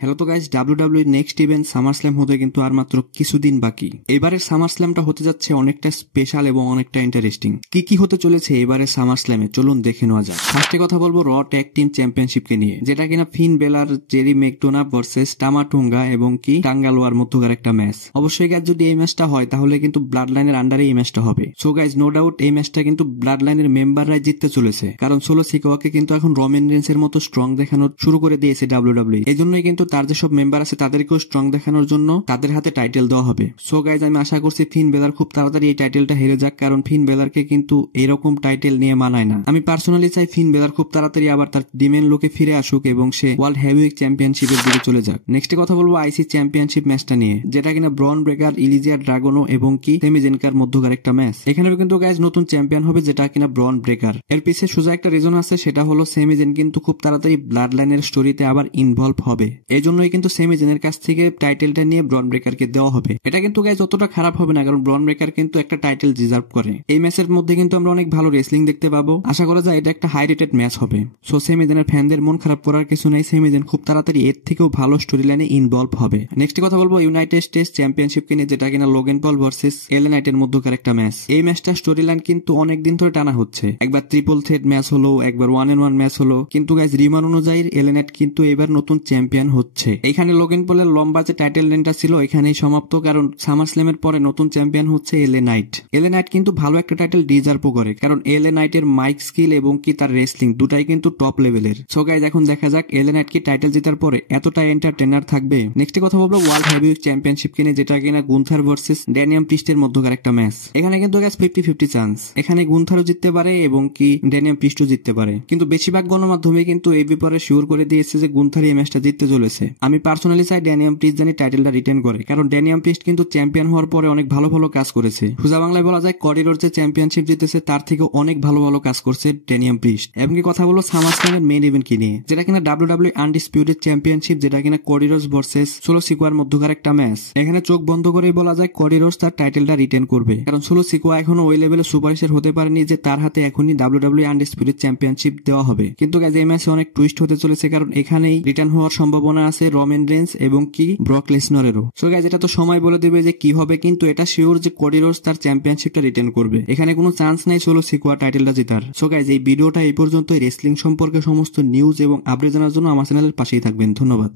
Hello তো guys, WWE next event SummerSlam হতে কিন্তু আর মাত্র কিছুদিন বাকি। এবারের সামারস্ল্যামটা হতে যাচ্ছে অনেকটা স্পেশাল এবং অনেকটা ইন্টারেস্টিং। কি কি হতে চলেছে এবারের সামারস্ল্যামে চলুন দেখে নেওয়া যাক। ফার্স্টে কথা বলবো র ট্যাগ টিম চ্যাম্পিয়নশিপকে নিয়ে, যেটা কিনা ফিন বেলার, জেরি ম্যাকডোনা ভার্সেস টামা টোঙ্গা এবং কি টাঙ্গালোয়ার মধ্যকার একটা ম্যাচ। অবশ্যই গাইজ যদি এই ম্যাচটা হয় তাহলে কিন্তু ব্লাড লাইনের আন্ডারে এই ম্যাচটা হবে। সো গাইজ নো ডাউট এই ম্যাচটা কিন্তু ব্লাড লাইনের মেম্বাররাই জিততে চলেছে, কারণ সোলো সিকোয়াকে কিন্তু এখন রোমান রেন্সের মতো স্ট্রং দেখানো শুরু করে দিয়েছে ডাব্লিউডাব্লিউ। এই জন্যই কিন্তু তার যেসব মেম্বার আছে তাদেরকেও স্ট্রং দেখানোর জন্য তাদের হাতে টাইটেল দেওয়া হবে। সো গাইজ আমি আশা করছি ফিন বেলার খুব তাড়াতাড়ি এই টাইটেলটা হেরে যাক, কারণ ফিন বেলারকে কিন্তু এরকম টাইটেল নিয়ে মানায় না। আমি পার্সোনালি চাই ফিন বেলার খুব তাড়াতাড়ি আবার তার ডিমেন লোকে ফিরে আসুক এবং সে ওয়ার্ল্ড হেভিওয়েট চ্যাম্পিয়নশিপের দিকে চলে যাক। নেক্সট কথা বলবো আইসি চ্যাম্পিয়নশিপ ম্যাচটা নিয়ে, যেটা কিনা ব্রন ব্রেকার, ইলিজিয়া ড্রাগনো এবং কি সেমি জেনকার মধ্যকার একটা ম্যাচ। এখানেও কিন্তু গাইজ নতুন চ্যাম্পিয়ন হবে, যেটা কিনা ব্রন ব্রেকার। এর পিছিয়ে সোজা একটা রিজন আছে, সেটা হলো সেমি জেন কিন্তু খুব তাড়াতাড়ি ব্লাড লাইনের স্টোরিতে আবার ইনভলভ হবে। এই জন্যই কিন্তু সেমি জেনের কাছ থেকে টাইটেলটা নিয়ে ব্রন ব্রেকারকে দেওয়া হবে। এটা কিন্তু গাইজ অতটা খারাপ হবে না, কারণ ব্রন ব্রেকার কিন্তু একটা টাইটেল ডিজার্ভ করে। এই ম্যাচের মধ্যে কিন্তু আমরা অনেক ভালো রেসলিং দেখতে পাবো। আশা করা যায় এটা একটা হাই রেটেড ম্যাচ হবে। সো সেমি জেনের ফ্যানদের মন খারাপ করার কিছু নেই, সেমি জেন খুব তাড়াতাড়ি এর থেকেও ভালো স্টোরি লাইনে ইনভলভ হবে। নেক্সট কথা বলবো ইউনাইটেড স্টেটস চ্যাম্পিয়নশিপকে নিয়ে, যেটা কিনা লোগান পল ভার্সেস এলএ নাইটের মধ্যকার একটা ম্যাচ। এই ম্যাচটা স্টোরি লাইন কিন্তু অনেকদিন ধরে টানা হচ্ছে। একবার ট্রিপল থ্রেট ম্যাচ হলো, একবার 1-on-1 ম্যাচ হলো, কিন্তু গাইজ রিমান অনুযায়ী এলএ নাইট কিন্তু এবার নতুন চ্যাম্পিয়ন হচ্ছে। এখানে লোগান পলের লম্বা যে টাইটেল রেনটা ছিল এখানেই সমাপ্ত, কারণ সামার স্ল্যামের পরে নতুন চ্যাম্পিয়ন হচ্ছে এলএ নাইট। এলএ নাইট কিন্তু ভালো একটা টাইটেল ডিজার্ভও করে, কারণ এলএ নাইটের মাইক স্কিল এবং কি তার রেসলিং দুটাই কিন্তু টপ লেভেলের। সো গাইজ এখন দেখা যাক এলএ নাইট কি টাইটেল জেতার পরে এতটা এন্টারটেইনার থাকবে। নেক্সট কথা বলবো ওয়ার্ল্ড হেভিওয়েট চ্যাম্পিয়নশিপ কিনে, যেটা কিনা গুন্থার ভার্সেস ড্যানিয়াম প্রিস্টের মধ্যকার একটা ম্যাচ। এখানে কিন্তু গাইজ 50-50 চান্স, এখানে গুন্থারও জিততে পারে এবং কি ড্যানিয়াম প্রিস্টও জিততে পারে, কিন্তু বেশিরভাগ গণমাধ্যমে কিন্তু এই ব্যাপারে শিওর করে দিয়েছে যে গুন্থার এই ম্যাচটা জিততে চলেছে। আমি পার্সোনালি চাই ড্যানিয়াম প্রিস্ট জানি টাইটেলটা রিটেন করে, কারণ ড্যানিয়াম প্রিস্ট কিন্তু চ্যাম্পিয়ন হওয়ার পরে অনেক ভালো ভালো কাজ করেছে। সোজা বাংলায় বলা যায় করিডোর যে চ্যাম্পিয়নশিপ জিতেছে তার থেকে অনেক ভালো ভালো কাজ করছে ড্যানিয়াম প্রিস্ট। এবং কি কথা বলো সামারস্ল্যামের মেইন ইভেন্ট কি নিয়ে, যেটা কিনা ডাব্লিউডাব্লিউ আনডিসপিউটেড চ্যাম্পিয়নশিপ, যেটা কিনা করিডোর ভার্সেস সোলো সিকোয়ার মধ্যকার একটা ম্যাচ। এখানে চোখ বন্ধ করেই বলা যায় করিডোর তার টাইটেলটা রিটেন করবে, কারণ সোলো সিকোয়া এখনো ওই লেভেলে সুপারস্টার হতে পারেনি যে তার হাতে এখনই ডাব্লিউডাব্লিউ আনডিসপিউটেড চ্যাম্পিয়নশিপ দেওয়া হবে। কিন্তু গাইজ এই ম্যাচে অনেক টুইস্ট হতে চলেছে, কারণ এখানেই রিটার্ন হওয়ার সম্ভাবনা আছে রোমান রেন্স এবং কি ব্রক লেসনারেরও। সো গাইজ এটা তো সময় বলে দেবে যে কি হবে, কিন্তু এটা শিওর যে করিডোর তার চ্যাম্পিয়নশিপটা রিটেন করবে। এখানে কোনো চান্স নাই সোলো সিকোয়া টাইটেলটা জেতার। সো গাইজ এই ভিডিওটা এই পর্যন্ত। রেসলিং সম্পর্কে সমস্ত নিউজ এবং আপডেট জানার জন্য আমার চ্যানেলের পাশেই থাকবেন। ধন্যবাদ।